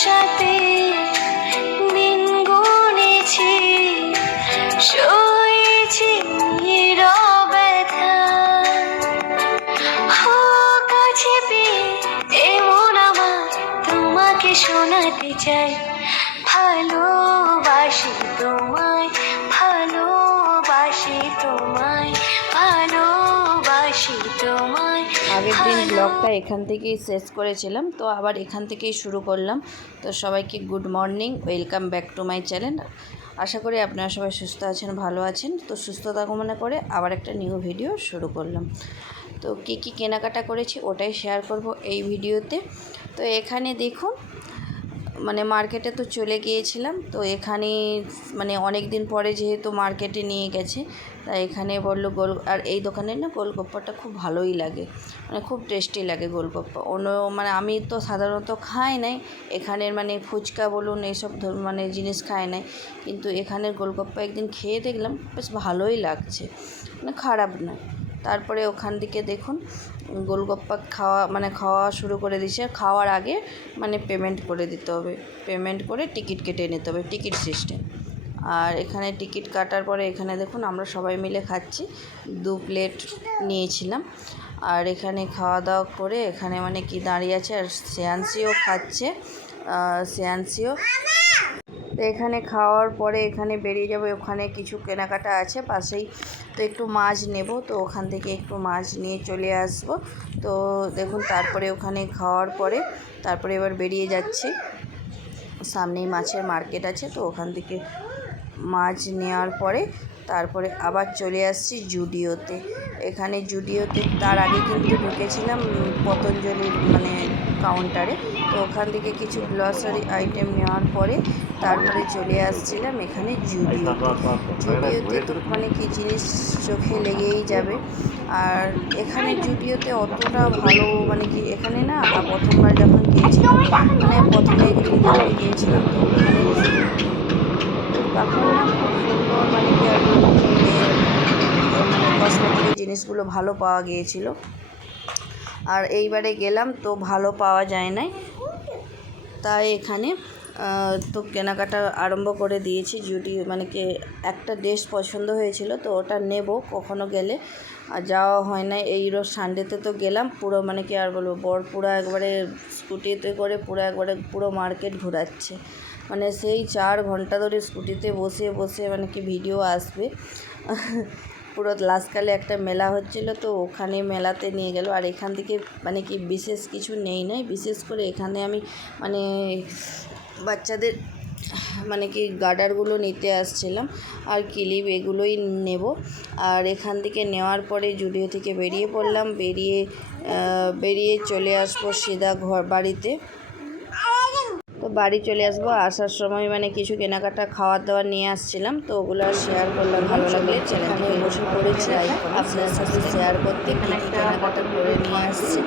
আশাতে দিন গুনেছি সয়েছি ব্যথা। এমন আমার তোমাকে শোনাতে চাই ভালোবাসি তোমায়। দিন ব্লগটা এখান থেকেই শেষ করেছিলাম তো আবার এখান থেকেই শুরু করলাম। তো সবাইকে good morning welcome back to my channel আশা করি আপনারা সবাই সুস্থ আছেন ভালো আছেন। তো সুস্থতা কামনা করে আবার একটা নিউ ভিডিও শুরু করলাম। তো কী কী কেনাকাটা করেছি ওটাই শেয়ার করব এই ভিডিওতে তো এখানে দেখুন মানে মার্কেটে তো চলে গিয়েছিলাম, তো এখানে মানে অনেক দিন পরে যেহেতু মার্কেটে নিয়ে গেছে তাই এখানে বলল গোল, আর এই দোকানে না গোলগপ্পাটা খুব ভালোই লাগে মানে খুব টেস্টি লাগে গোলগপ্পা। অন্য মানে আমি তো সাধারণত খাই নাই, এখানের মানে ফুচকা বলুন এইসব মানে জিনিস খাই নাই, কিন্তু এখানের গোলগপ্পা একদিন খেয়ে দেখলাম, বেশ ভালোই লাগছে মানে খারাপ নয়। তারপরে ওখান থেকে দেখুন, গোলগপ্পা খাওয়া মানে খাওয়া শুরু করে দিয়েছে। খাওয়ার আগে মানে পেমেন্ট করে দিতে হবে। পেমেন্ট করে টিকিট কেটে নিতে হবে টিকিট সিস্টেম আর এখানে টিকিট কাটার পরে এখানে দেখুন, আমরা সবাই মিলে খাচ্ছি। দু প্লেট নিয়েছিলাম। আর এখানে খাওয়া দাওয়া করে এখানে মানে কি দাঁড়িয়ে আছে, আর শ্রেয়াংশীও খাচ্ছে। শ্রেয়াংশীও তো এখানে খাওয়ার পরে এখানে বেরিয়ে যাব। ওখানে কিছু কেনাকাটা আছে, পাশেই তো একটু মাছ নেব। তো ওখান থেকে একটু মাছ নিয়ে চলে আসব। তো দেখুন, তারপরে ওখানে খাওয়ার পরে তারপরে এবার বেরিয়ে যাচ্ছি। সামনেই মাছের মার্কেট আছে, তো ওখান থেকে মাছ নেওয়ার পরে তারপরে আবার চলে আসছি জুডিওতে। এখানে জুডিওতে তার আগে কিন্তু ঢুকেছিলাম পতঞ্জলির মানে কাউন্টারে তো ওখান থেকে কিছু গ্লসারি আইটেম নেওয়ার পরে তারপরে চলে আসছিলাম এখানে জুডিও জুডিওতে তো মানে কি জিনিস চোখে লেগেই যাবে। আর এখানে জুডিওতে অতটা ভালো মানে কি এখানে না প্রথমবার যখন গিয়েছিলাম মানে প্রথমে একদিন যখন গিয়েছিলাম, তো তখন না খুব সুন্দর মানে কি আর মানে কসমেটিকের জিনিসগুলো ভালো পাওয়া গিয়েছিল। আর এইবারে গেলাম তো ভালো পাওয়া যায় নাই। তাই এখানে তো কেনাকাটা আরম্ভ করে দিয়েছি। জুটি মানে কি একটা ড্রেস পছন্দ হয়েছিল তো ওটা নেব, কখনো গেলে। আর যাওয়া হয় না এই রোজ সানডেতে তো গেলাম। পুরো মানে কি আর বলব, বর পুরো একবারে স্কুটিতে করে পুরো একবারে পুরো মার্কেট ঘোরাচ্ছে। মানে সেই চার ঘণ্টা ধরে স্কুটিতে বসে বসে মানে কি ভিডিও আসবে। পুরো লাস্টকালে একটা মেলা হচ্ছিল, তো ওখানে মেলাতে নিয়ে গেল। আর এখান থেকে মানে কি বিশেষ কিছু নেই নাই। বিশেষ করে এখানে আমি মানে বাচ্চাদের মানে কি গার্ডারগুলো নিতে আসছিলাম আর ক্লিপ এগুলোই নেব। আর এখান থেকে নেওয়ার পরে জুডিও থেকে বেরিয়ে পড়লাম বেরিয়ে বেরিয়ে চলে আসব সিধা ঘর বাড়িতে। তো বাড়ি চলে আসব আসার সময় মানে কিছু কেনাকাটা খাওয়ার দাওয়ার নিয়ে আসছিলাম তো ওগুলো শেয়ার করলাম ভালো লাগলে। চ্যানেলে বসে পড়েছি আপনার সাথে শেয়ার করতে কী কী কেনাকাটা করে নিয়ে আসছি।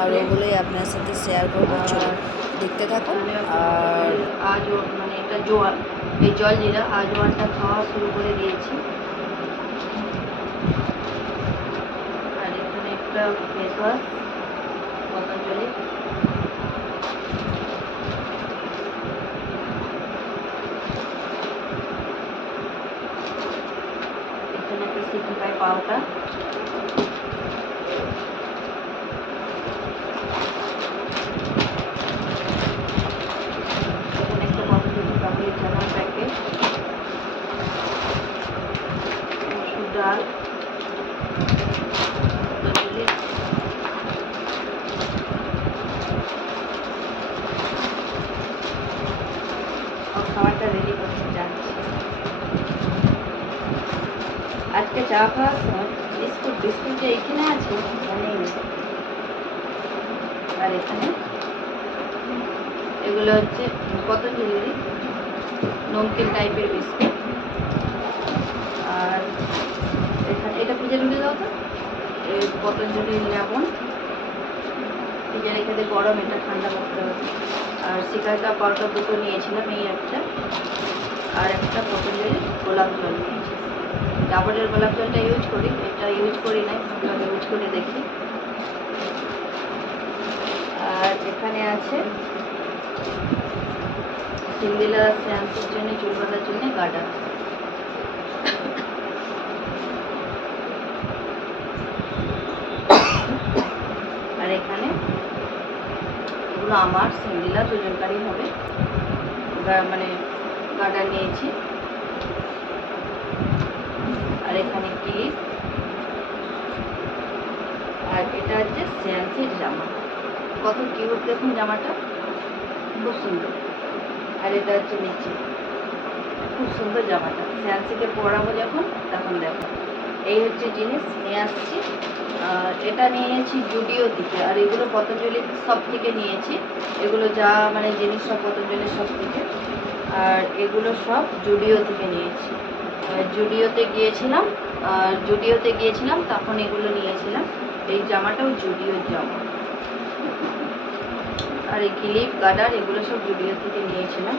আর ওগুলোই আপনার সাথে শেয়ার করব চলুন। দেখতে থাকুন। আর আজ মানে এটা জোয়ার। এই জল জিরা আজ জোয়ানটা খাওয়া শুরু করে দিয়েছি। আর এখানে একটা ফেস ওয়াশ জলে একটা সিকিম পাই পাওয়াটা এখানে একটা পতঞ্জলি কাবুলি চানার প্যাকেট মসুর ডাল পতঞ্জলি আর খাবারটা রেডি করতে যাচ্ছি। আজকে চা খাওয়ার সময় বিস্কুট বিস্কুট যে এখানে আছে মনেই আর এখানে? এগুলো হচ্ছে পতঞ্জলিরই নমকিন টাইপের বিস্কুট আর এখানে এটা এই পতঞ্জলির লেমন। ফ্রিজে রেখে দিয়ে গরম, এটা ঠান্ডা করতে হবে। আর সিকারকা পাউডার দুটো নিয়েছিলাম এই একটা। আর একটা পতঞ্জলির গোলাপ জল নিয়েছি। ডাবরের গোলাপ জলটা ইউজ করি, এটা ইউজ করি ভাবলাম ইউজ করে দেখি। আর এখানে আছে সিন্দিলা শ্যাম্পুর জন্য, চুল বাঁধার জন্য গার্ডার দুটো আমার সিন্ডিলা দুজনকারই হবে। মানে গার্ডার নিয়েছি। আর এখানে ক্লিপ আর এটা হচ্ছে স্যান্সির জামা। কত কিউট দেখুন জামাটা। খুব সুন্দর। আর এটা হচ্ছে নিচে খুব সুন্দর জামাটা। স্যান্সিকে পরাবো যখন, তখন দেখো। এই হচ্ছে জিনিস, নিয়ে আসছি। আর এটা নিয়েছি জুডিও থেকে। আর এগুলো পতঞ্জলি সব থেকে নিয়েছি। এগুলো যা মানে জিনিস সব পতঞ্জলির সব থেকে আর এগুলো সব জুডিও থেকে নিয়েছি। জুডিওতে গিয়েছিলাম, আর জুডিওতে গিয়েছিলাম, তখন এগুলো নিয়েছিলাম। এই জামাটাও জুডিওর জামা। আর এই ক্লিপ গার্ডার এগুলো সব জুডিও থেকে নিয়েছিলাম।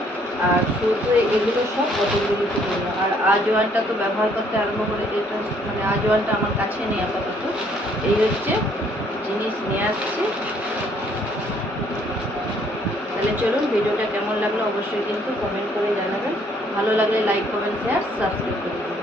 আর শুধু এগুলো সব পতঞ্জলি থেকে নিলাম। আর আজওয়ানটা তো ব্যবহার করতে আরম্ভ করে এটা মানে আজওয়ানটা আমার কাছে নেই আপাতত। এই হচ্ছে জিনিস, নিয়ে আসছি। তাহলে চলুন, ভিডিওটা কেমন লাগল অবশ্যই কিন্তু কমেন্ট করে জানাবেন। ভালো লাগলে লাইক কমেন্ট শেয়ার সাবস্ক্রাইব করে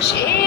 Shit.